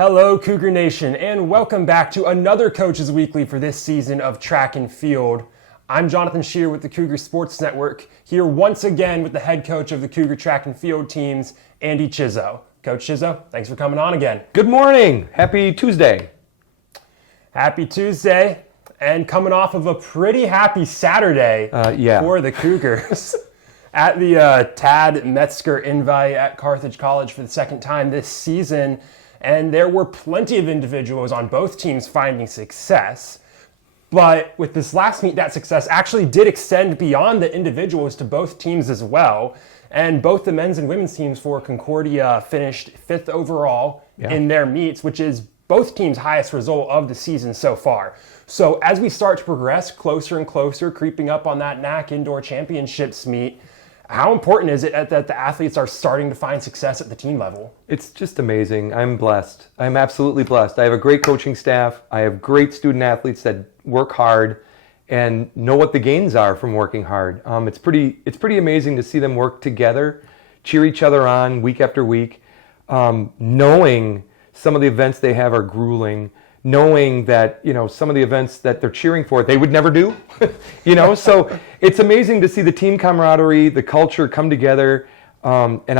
Hello, Cougar Nation, and welcome back to another Coaches Weekly for this season of Track and Field. I'm Jonathan Shear with the Cougar Sports Network, here once again with the head coach of the Cougar Track and Field teams, Andy Chizzo. Coach Chizzo, thanks for coming on again. Good morning. Happy Tuesday. Happy Tuesday, and coming off of a pretty happy Saturday for the Cougars. At the Tad Metzger Invite at Carthage College for the second time this season, and there were plenty of individuals on both teams finding success. But with this last meet, that success actually did extend beyond the individuals to both teams as well. And both the men's and women's teams for Concordia finished 5th overall in their meets, which is both teams' highest result of the season so far. So as we start to progress closer and closer, creeping up on that NAC Indoor Championships meet, how important is it that the athletes are starting to find success at the team level? It's just amazing. I'm blessed. I'm absolutely blessed. I have a great coaching staff. I have great student athletes that work hard and know what the gains are from working hard. It's pretty amazing to see them work together, cheer each other on week after week, knowing some of the events they have are grueling, knowing that, some of the events that they're cheering for, they would never do, so it's amazing to see the team camaraderie, the culture come together. And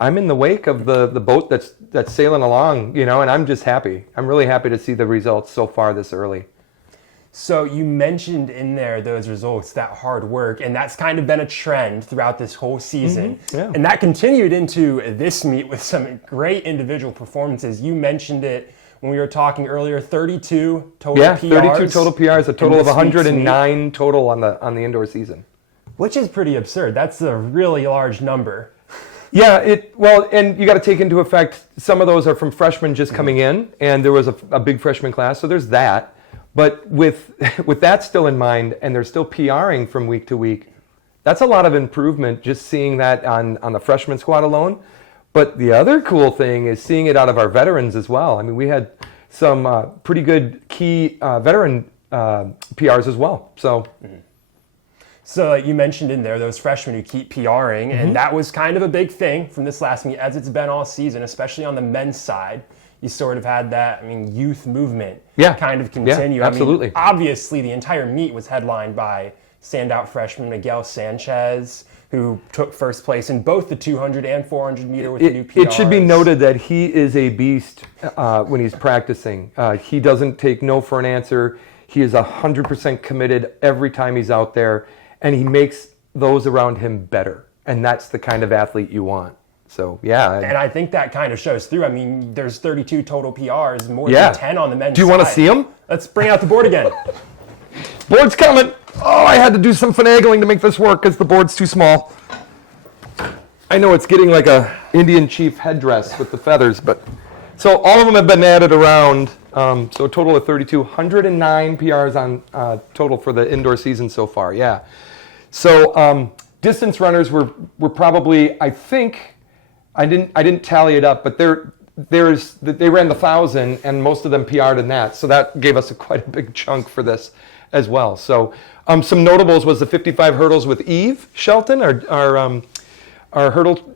I'm in the wake of the boat that's sailing along, and I'm just happy. I'm really happy to see the results so far this early. So you mentioned in there those results, that hard work, and that's kind of been a trend throughout this whole season. Mm-hmm. Yeah. And that continued into this meet with some great individual performances. You mentioned it when we were talking earlier, 32 total PRs. Yeah, 32 total PRs, a total of 109 total on the indoor season. Which is pretty absurd. That's a really large number. Yeah, and you got to take into effect, some of those are from freshmen just coming in, and there was a big freshman class, so there's that. But with that still in mind, and they're still PRing from week to week, that's a lot of improvement just seeing that on the freshman squad alone. But the other cool thing is seeing it out of our veterans as well. I mean, we had some pretty good key veteran PRs as well. So you mentioned in there those freshmen who keep PRing, and that was kind of a big thing from this last meet, as it's been all season, especially on the men's side. You sort of had that, youth movement kind of continue. Yeah, absolutely. Obviously, the entire meet was headlined by standout freshman Miguel Sanchez, who took first place in both the 200 and 400 meter with the new PRs. It should be noted that he is a beast when he's practicing. He doesn't take no for an answer. He is 100% committed every time he's out there, and he makes those around him better. And that's the kind of athlete you want. So, yeah. And I think that kind of shows through. There's 32 total PRs, more than 10 on the men's side. Do you want to see them? Let's bring out the board again. Board's coming. Oh, I had to do some finagling to make this work because the board's too small. I know it's getting like a Indian chief headdress with the feathers, but so all of them have been added around. So a total of 32, 109 PRs on total for the indoor season so far. Yeah. So distance runners were probably, I think, I didn't tally it up, but they ran the 1,000 and most of them PR'd in that. So that gave us quite a big chunk for this as well. So some notables was the 55 hurdles with Eve Shelton, our hurdle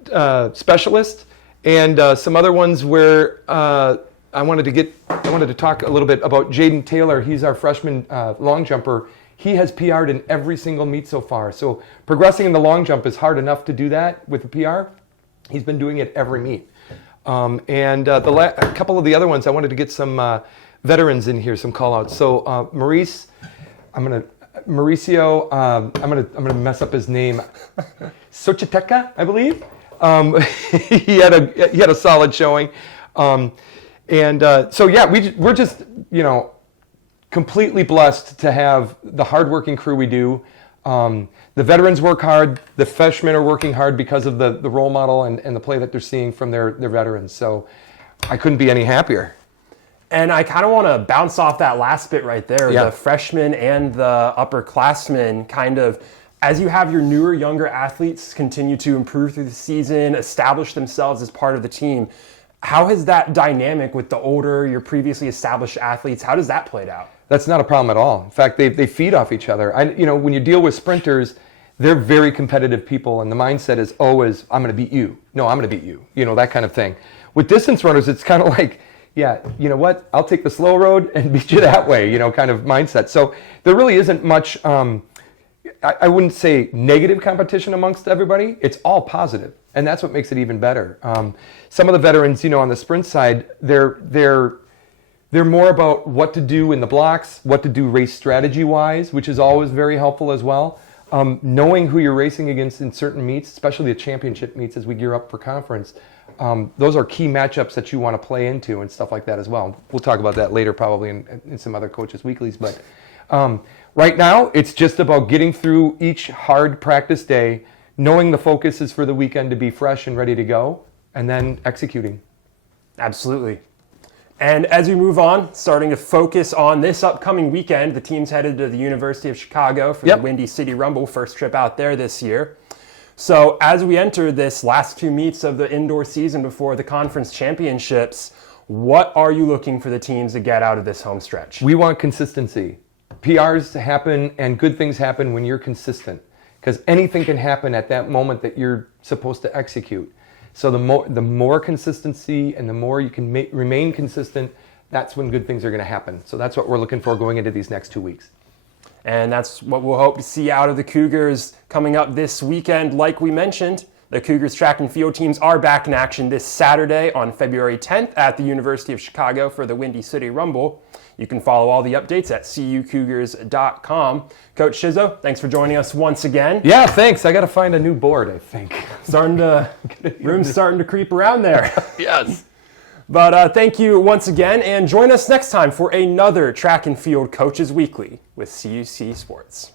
specialist, and some other ones where I wanted to talk a little bit about Jaden Taylor. He's our freshman long jumper. He has PR'd in every single meet so far. So progressing in the long jump is hard enough to do that with a PR. He's been doing it every meet. And a couple of the other ones, I wanted to get some veterans in here, some call-outs. So Mauricio, I'm gonna mess up his name. Xochiteca, I believe. He had a solid showing. So yeah, we're just completely blessed to have the hardworking crew we do. The veterans work hard. The freshmen are working hard because of the role model and the play that they're seeing from their veterans. So I couldn't be any happier. And I kind of want to bounce off that last bit right there. Yeah. The freshmen and the upperclassmen kind of, as you have your newer, younger athletes continue to improve through the season, establish themselves as part of the team, how has that dynamic with the older, your previously established athletes, how does that play out? That's not a problem at all. In fact, they feed off each other. When you deal with sprinters, they're very competitive people, and the mindset is always, I'm going to beat you. No, I'm going to beat you. That kind of thing. With distance runners, it's kind of like, yeah, you know what, I'll take the slow road and beat you that way, kind of mindset. So there really isn't much, I wouldn't say negative competition amongst everybody. It's all positive, and that's what makes it even better. Some of the veterans, on the sprint side, they're more about what to do in the blocks, what to do race strategy-wise, which is always very helpful as well. Knowing who you're racing against in certain meets, especially the championship meets as we gear up for conference, those are key matchups that you want to play into and stuff like that as well. We'll talk about that later probably in some other coaches' weeklies. But right now, it's just about getting through each hard practice day, knowing the focus is for the weekend to be fresh and ready to go, and then executing. Absolutely. And as we move on, starting to focus on this upcoming weekend, the team's headed to the University of Chicago for the Windy City Rumble, first trip out there this year. So as we enter this last two meets of the indoor season before the conference championships, what are you looking for the teams to get out of this home stretch? We want consistency. PRs to happen and good things happen when you're consistent, because anything can happen at that moment that you're supposed to execute. So the more consistency and the more you can remain consistent, that's when good things are going to happen. So that's what we're looking for going into these next 2 weeks. And that's what we'll hope to see out of the Cougars coming up this weekend. Like we mentioned, the Cougars track and field teams are back in action this Saturday on February 10th at the University of Chicago for the Windy City Rumble. You can follow all the updates at cucougars.com. Coach Shizzo, thanks for joining us once again. Yeah, thanks. I got to find a new board, I think. Room's starting to creep around there. Yes. But thank you once again, and join us next time for another Track and Field Coaches Weekly with CUC Sports.